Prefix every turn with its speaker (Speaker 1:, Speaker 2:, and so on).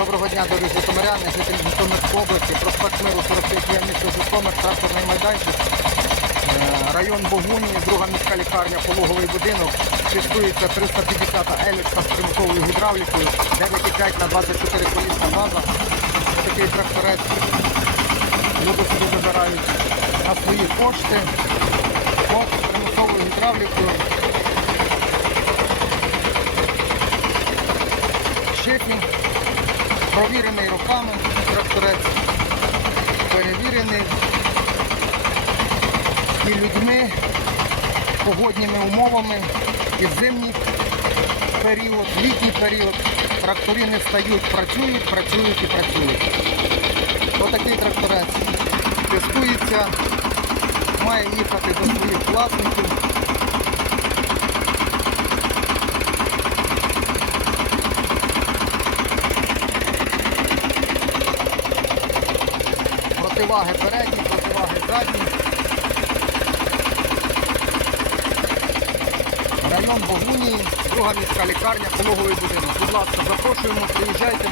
Speaker 1: Доброго дня, дорогі житомиряни, жителі Житомирської області, проспект Миру 45 я місто Житомир, тракторний майданчик, е, район Богуні, друга міська лікарня, пологовий будинок, тестується 350 елікса з примусовою гідравлікою, 9,5 на 24 колісна база. Такий тракторець. Люди собі вибирають на свої кошти. От, з примусовою гідравлікою. Щепінг, провірений руками тракторець, перевірений і людьми, погодніми умовами, і в зимній період, літній період. Трактори не стають, працюють, працюють і працюють. Отакий тракторець тестується, має їхати до своїх власників. Противаги передні, противаги задні. Район Богунії, друга міська лікарня, пологовий будинок. Будь ласка, запрошуємо, приїжджайте,